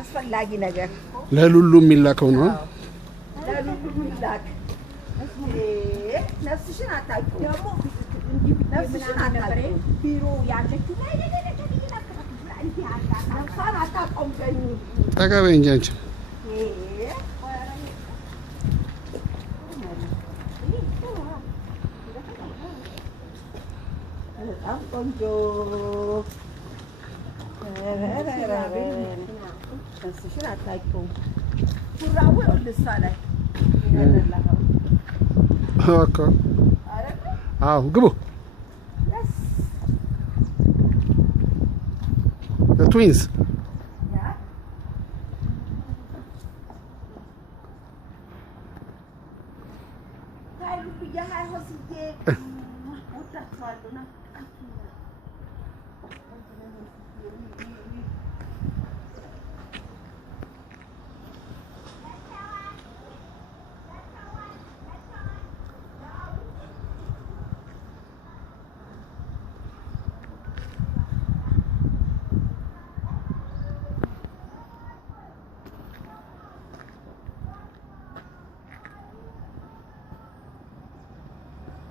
አስፈላጊ ነገር ለሉሉ የሚላከው ነው ለሉሉ የሚላክ ነፍስሽን አታውቂው ደግሞ ነፍስሽን አታውቂው ቢሮ ያለችው ላይ ነፍሷን አታውቀውም ገኙ ተቀበይ እንጂ አንቺ በጣም ቆንጆ ነፍስሽን አታውቂውም ሹራቡ ይኸውልህ እሷ ላይ ኦኬ አዎ ግቡ The twins. Yeah. Kai lu pija hai hosije. Utak swaldo na.